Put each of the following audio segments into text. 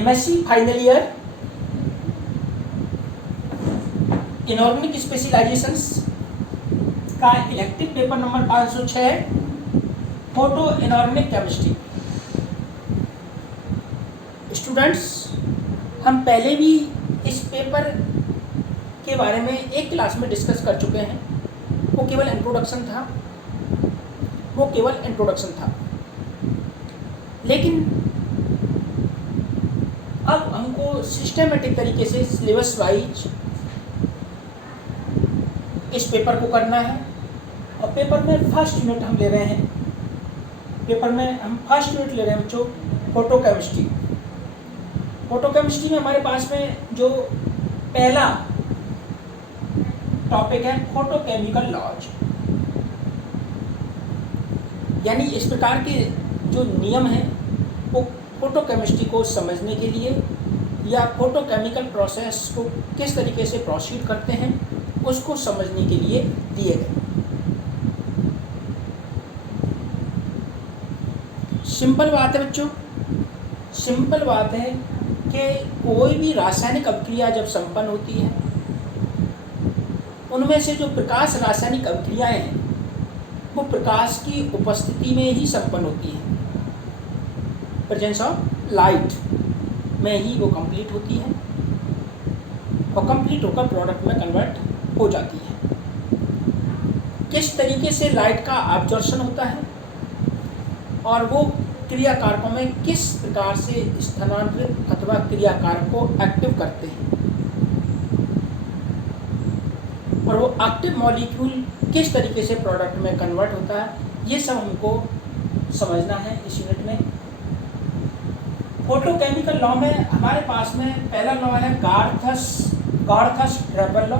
MSc final year inorganic specialisations का elective paper number 506 photo inorganic chemistry. Students, हम पहले भी इस पेपर के बारे में एक क्लास में डिस्कस कर चुके हैं। वो केवल इंट्रोडक्शन था, लेकिन अब हमको सिस्टमेटिक तरीके से सिलेबस वाइज इस पेपर को करना है। और पेपर में फर्स्ट यूनिट हम ले रहे हैं। बच्चों फोटोकेमिस्ट्री। फोटोकेमिस्ट्री में हमारे पास में जो पहला टॉपिक है फोटोकेमिकल लॉज, यानी इस प्रकार के जो नियम हैं वो फोटोकेमिस्ट्री को समझने के लिए या फोटोकेमिकल प्रोसेस को किस तरीके से प्रोसीड करते हैं उसको समझने के लिए दिए गए। सिंपल बात है बच्चों, सिंपल बात है कि कोई भी रासायनिक अभिक्रिया जब संपन्न होती है, उनमें से जो प्रकाश रासायनिक अभिक्रियाएं हैं वो प्रकाश की उपस्थिति में ही संपन्न होती है। प्रेजेंस ऑफ लाइट में ही वो कंप्लीट होती है और कंप्लीट होकर प्रोडक्ट में कन्वर्ट हो जाती है। किस तरीके से लाइट का एब्जॉर्प्शन होता है और वो क्रिया कारकों में किस प्रकार से स्थानांतरित अथवा क्रिया कारक को एक्टिव करते हैं और वो एक्टिव मॉलिक्यूल किस तरीके से प्रोडक्ट में कन्वर्ट होता है, ये सब हमको समझना है इस यूनिट में। फोटोकेमिकल लॉ में हमारे पास में पहला लॉ है गार्थस-ड्रेपर लॉ,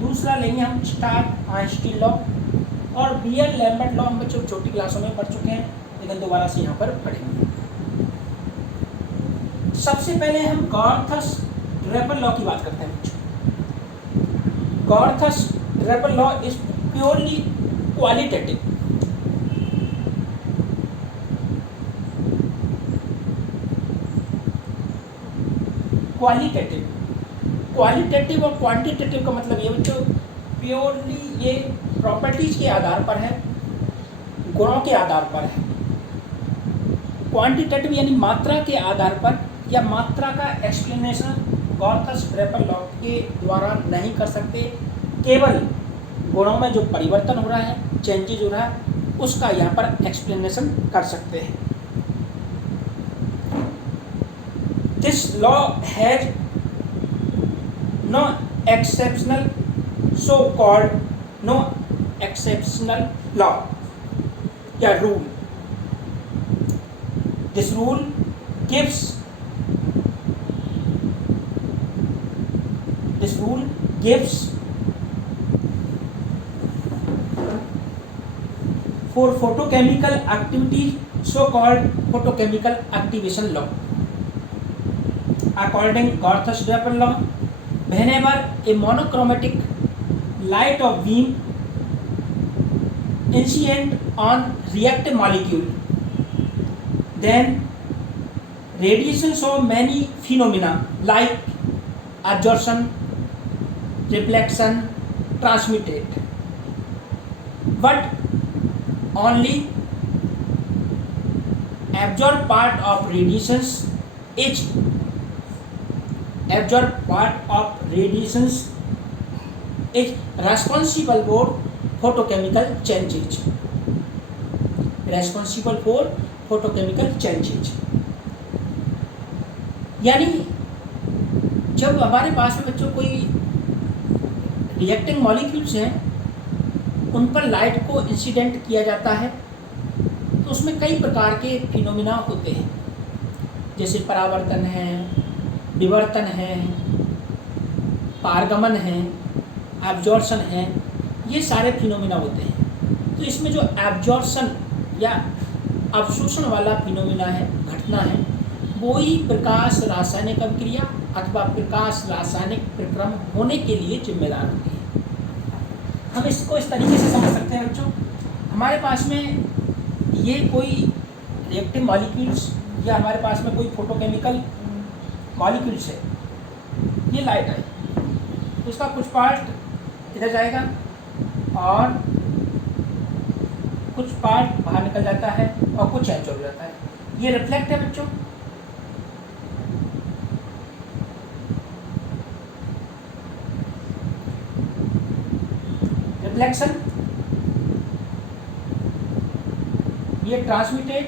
दूसरा लेंगे हम स्टार्क-आइंस्टीन लॉ और बीयर-लैम्बर्ट लॉ हम बच्चों छोटी क्लासों में पढ़ चुके हैं, लेकिन दोबारा से यहाँ पर पढ़ेंगे। सबसे पहले हम गार्थस-ड्रेपर लॉ की बात करते हैं बच्चों। Grotthuss-Draper law is purely qualitative. Qualitative और क्वांटिटेटिव का मतलब ये बच्चों प्योरली ये प्रॉपर्टीज के आधार पर है, गुणों के आधार पर है। क्वांटिटेटिव यानी मात्रा के आधार पर, या मात्रा का एक्सप्लेनेशन गार्थस-ड्रेपर लॉ के द्वारा नहीं कर सकते। केवल गुणों में जो परिवर्तन हो रहा है, चेंजेज हो रहा है, उसका यहाँ पर एक्सप्लेनेशन कर सकते हैं। This law has no exceptional, so-called no exceptional law या rule. This rule gives for photochemical activities so-called photochemical activation law. According Garthus-Draper law, whenever a monochromatic light of beam incident on reactive molecule, then radiations of many phenomena like absorption, reflection, transmitted, but only absorbed part of radiations is responsible for photochemical changes. यानी जब हमारे पास में बच्चों कोई reacting molecules हैं, उन पर light को इंसिडेंट किया जाता है तो उसमें कई प्रकार के फिनोमिना होते हैं, जैसे परावर्तन है, विवर्तन है, पारगमन है, एब्जॉर्प्शन है, ये सारे फिनोमिना होते हैं। तो इसमें जो एब्जॉर्प्शन या अवशोषण वाला फिनोमिना है, घटना है, वो ही प्रकाश रासायनिक अभिक्रिया अथवा प्रकाश रासायनिक प्रक्रम होने के लिए जिम्मेदार होती है। हम इसको इस तरीके से समझ सकते हैं बच्चों, हमारे पास में ये कोई रिएक्टिव मॉलिक्यूल्स या हमारे पास में कोई फोटोकेमिकल मॉलिक्यूल से ये लाइट आई, तो उसका कुछ पार्ट इधर जाएगा और कुछ पार्ट बाहर निकल जाता है और कुछ एब्जॉर्ब हो जाता है। ये रिफ्लेक्ट है बच्चों। रिफ्लेक्शन, ये ट्रांसमिटेड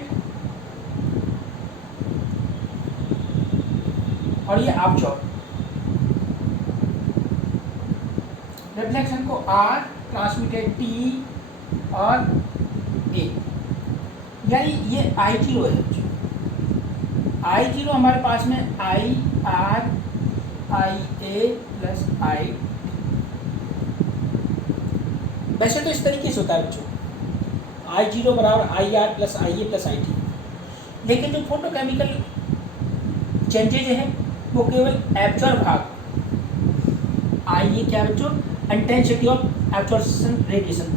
और ये एब्जॉर्ब। रिफ्लेक्शन को आर, ट्रांसमिटेड टी और ए, यानी ये I0 है बच्चों। I0 हमारे पास में I R I A plus आई। वैसे तो इस तरीके से होता है बच्चों, I0 बराबर I R plus I A plus I T, लेकिन जो फोटोकेमिकल चेंजेज हैं वो केवल एब्जॉर्ब भाग, आई ए क्या बच्चों, इंटेंसिटी ऑफ एब्जॉर्प्शन रेडिएशन।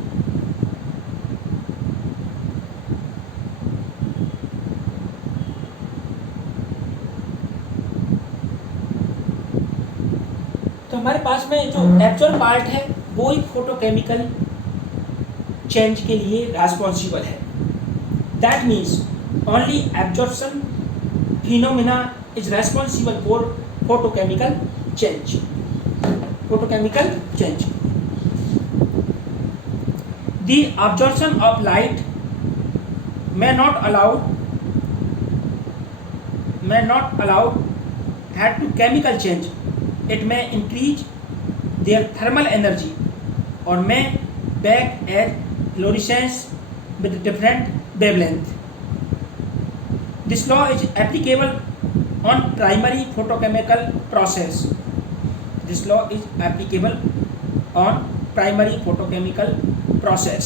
तो हमारे पास में जो एब्जॉर्ब पार्ट है वो ही फोटोकेमिकल चेंज के लिए रेस्पॉन्सिबल है। That means only absorption phenomena is responsible for photochemical change. Photochemical change, the absorption of light may not allowed had to chemical change. It may increase their thermal energy or may back as fluorescence with different wavelength. This law is applicable on primary photochemical process. This law is applicable on primary photochemical process.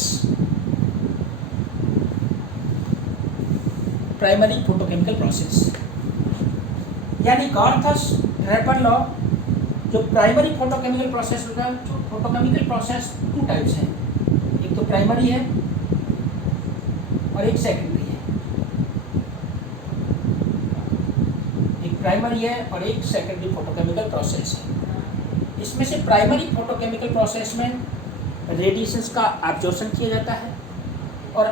Primary photochemical process, यानी गार्थस-ड्रैपर law जो primary photochemical process होता है। जो photochemical process two types हैं, एक तो primary है और एक सेकेंडरी है। एक प्राइमरी है और एक सेकेंडरी फोटोकेमिकल प्रोसेस है। इसमें से प्राइमरी फोटोकेमिकल प्रोसेस में रेडिएशंस का एब्जॉर्प्शन किया जाता है और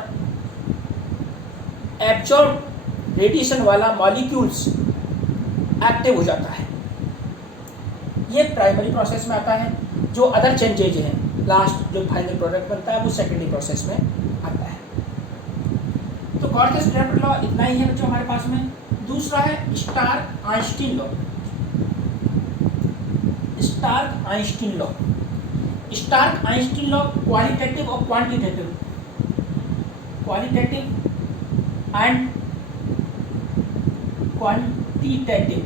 एब्जॉर्ब रेडिएशन वाला मॉलिक्यूल्स एक्टिव हो जाता है। ये प्राइमरी प्रोसेस में आता है। जो अदर चेंजेज हैं, लास्ट जो फाइनल प्रोडक्ट बनता है वो सेकेंडरी प्रोसेस में आता है। तो गार्थस-ड्रैपर लॉ इतना ही है बच्चों हमारे पास में। दूसरा है Stark-Einstein law. Stark-Einstein law, Stark-Einstein law qualitative और क्वांटिटेटिव, क्वालिटेटिव एंड क्वांटिटेटिव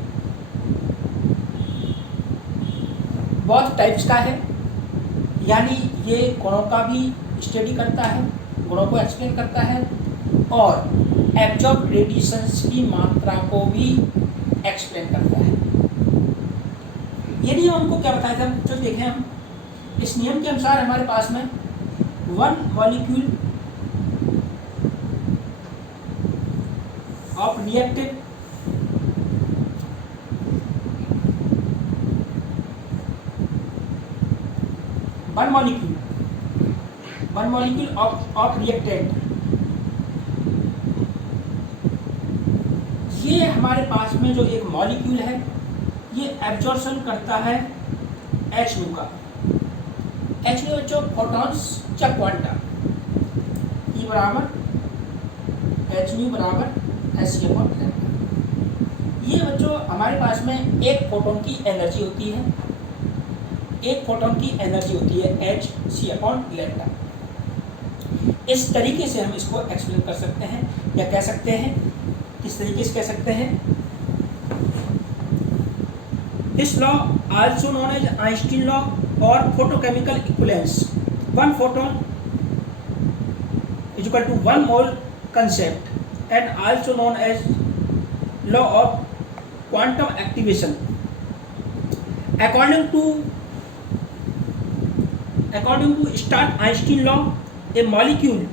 बहुत टाइप्स का है। यानी ये गुणों का भी स्टडी करता है, गुणों को एक्सप्लेन करता है और एब्जॉर्ब रेडिएशंस की मात्रा को भी एक्सप्लेन करता है। ये नियम हमको क्या बताया था जो देखें हम, इस नियम के अनुसार हमारे पास में one molecule of reactive one molecule of reactant, ये हमारे पास में जो एक मॉलिक्यूल है ये एब्जॉर्प्शन करता है H का। H जो फोटॉन्स या क्वांटा, E बराबर H बराबर Hc/λ। ये बच्चों हमारे पास में एक फोटोन की एनर्जी होती है, एक फोटोन की एनर्जी होती है Hc/λ। इस तरीके से हम इसको एक्सप्लेन कर सकते हैं या कह सकते हैं, किस तरीके से कह सकते हैं। This law also known as Einstein law और photochemical equivalence, one photon is equal to one mole concept and also known as law of quantum activation. According to Stark-Einstein law, a molecule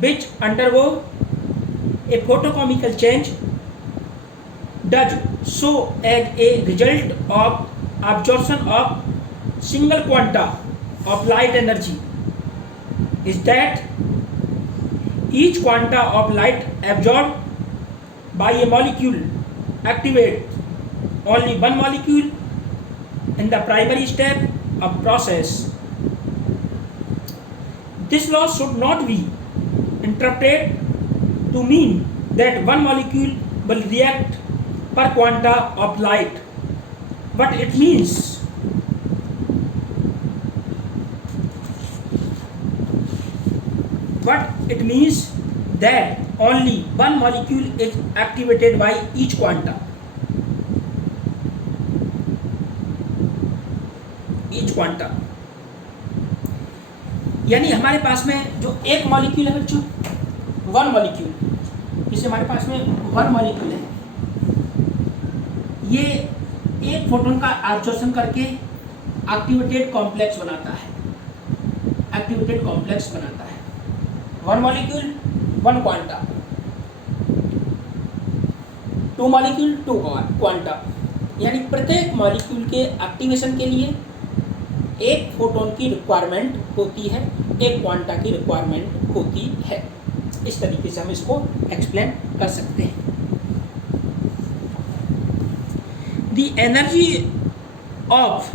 which undergo a photochemical change does so as a result of absorption of single quanta of light energy is that each quanta of light absorbed by a molecule activates only one molecule in the primary step of process. This law should not be interpreted to mean that one molecule will react per quanta of light, but it means that only one molecule is activated by each quanta. यानी हमारे पास में जो एक molecule है बच्चों, one molecule, जिसे हमारे पास में वन मॉलिक्यूल है, ये एक फोटोन का एब्जॉर्प्शन करके एक्टिवेटेड कॉम्प्लेक्स बनाता है। One molecule one quanta, two molecule two quanta, यानी प्रत्येक मॉलिक्यूल के एक्टिवेशन के लिए एक फोटोन की रिक्वायरमेंट होती है, एक क्वांटा की रिक्वायरमेंट होती है। इस तरीके से हम इसको एक्सप्लेन कर सकते हैं। The energy of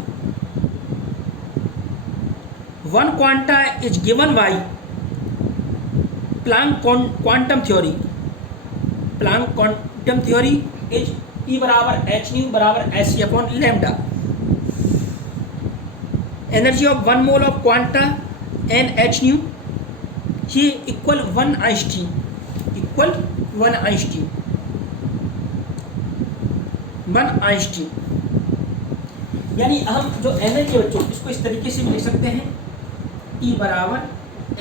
one quanta is given by Planck quantum theory is E बराबर एच न्यू बराबर H C upon lambda. Energy of one mole of quanta N H nu ये इक्वल वन आइंस्टीन, यानी हम जो energy बच्चों इसको इस तरीके से भी लिख सकते हैं, E बराबर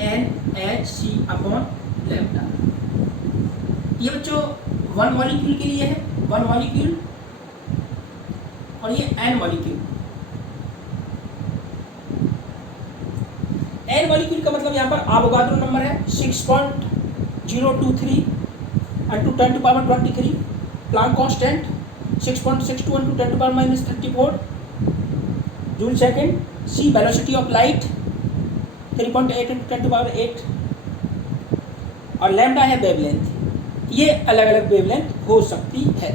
N H C upon lambda. ये बच्चों वन मॉलिक्यूल के लिए है, वन मॉलिक्यूल, और ये एन मॉलिक्यूल। एन मॉलिक्यूल का मतलब यहाँ पर एवोगाड्रो नंबर है 6.023 into 10 to power 23, Planck constant 6.62 into 10 to power -34 joule second, C velocity of light 3.8 into 10 to power 8, और लैम्डा है वेवलेंथ। ये अलग अलग वेवलेंथ हो सकती है।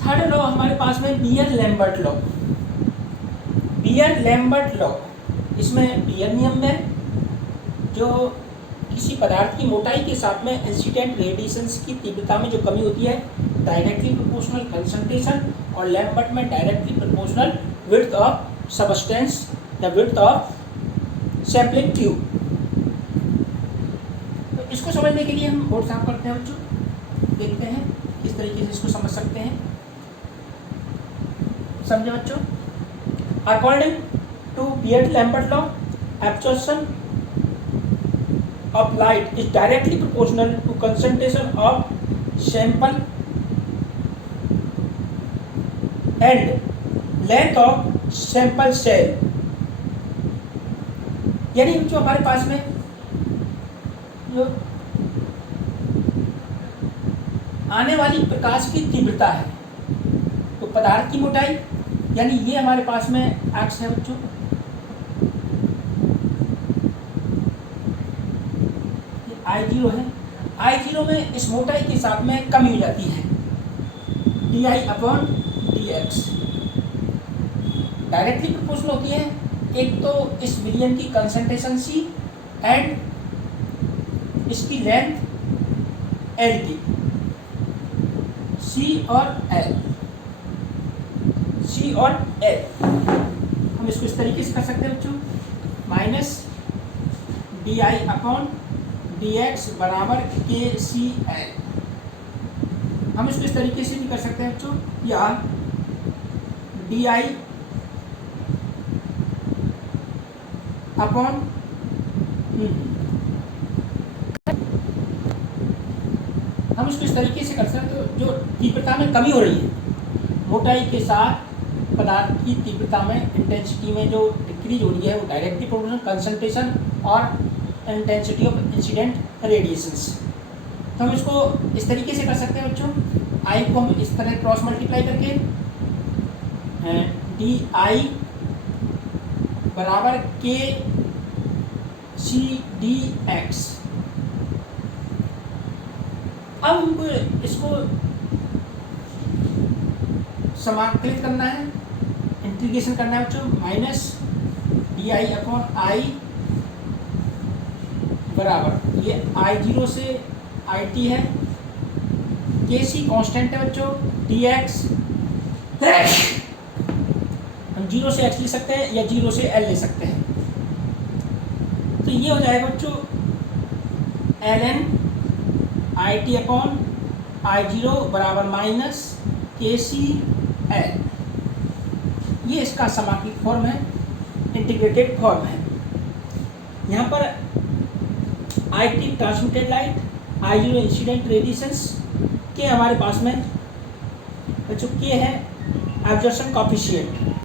थर्ड लॉ हमारे पास में बियर लैम्बर्ट लॉ। इसमें बियर नियम में जो किसी पदार्थ की मोटाई के साथ में इंसिडेंट रेडिएशंस की तीव्रता में जो कमी होती है, डायरेक्टली प्रोपोर्शनल कंसंट्रेशन, और लैम्बर्ट में directly proportional width of substance, the width of sampling tube. तो इसको समझने के लिए हम बोर्ड साफ करते हैं बच्चों, देखते हैं किस तरीके से इसको समझ सकते हैं। समझे बच्चों? According to Beer Lambert law, absorption of light is directly proportional to concentration of sample and length of sample cell। यानी जो हमारे पास में जो आने वाली प्रकाश की तीव्रता है, तो पदार्थ की मोटाई, यानी ये हमारे पास में एक्स है बच्चों, I0 है। I0 में इस मोटाई के साथ में कमी हो जाती है, di upon dx, directly proportional होती है। एक तो इस विलियन की कंसंट्रेशन C एंड इसकी लेंथ L की, C और L। हम इसको इस तरीके से कर सकते हैं बच्चों, माइनस di अपॉन dx बराबर KCl। हम इसको इस तरीके से भी कर सकते हैं बच्चों, या di अपॉन हम इसको इस तरीके से कर सकते हैं। तो जो तीव्रता में कमी हो रही है मोटाई के साथ, पदार्थ की तीव्रता में, इंटेंसिटी में जो डिक्रीज हो रही है, वो डायरेक्टली प्रोपोर्शनल कंसंट्रेशन और इंटेंसिटी ऑफ इंसिडेंट रेडिएशंस तो हम इसको इस तरीके से कर सकते हैं बच्चों, आई को हम इस तरह क्रॉस मल्टीप्लाई करके डी आई बराबर के सी डी एक्स। अब हमको इसको समाकलित करना है, इंटीग्रेशन करना है बच्चों, minus D I upon I बराबर, ये आई जीरो से आई टी है, के सी कॉन्स्टेंट है बच्चों, डी एक्स हम जीरो से एक्स ले सकते हैं या जीरो से एल ले सकते हैं। तो ये हो जाएगा बच्चों L N I T upon I zero बराबर माइनस के सी एल। ये इसका समाकलित फॉर्म है, इंटीग्रेटेड फॉर्म है। यहाँ पर I T transmitted light, I zero incident radiations के हमारे पास में बच्चों के है एब्जॉर्प्शन कोएफिशिएंट।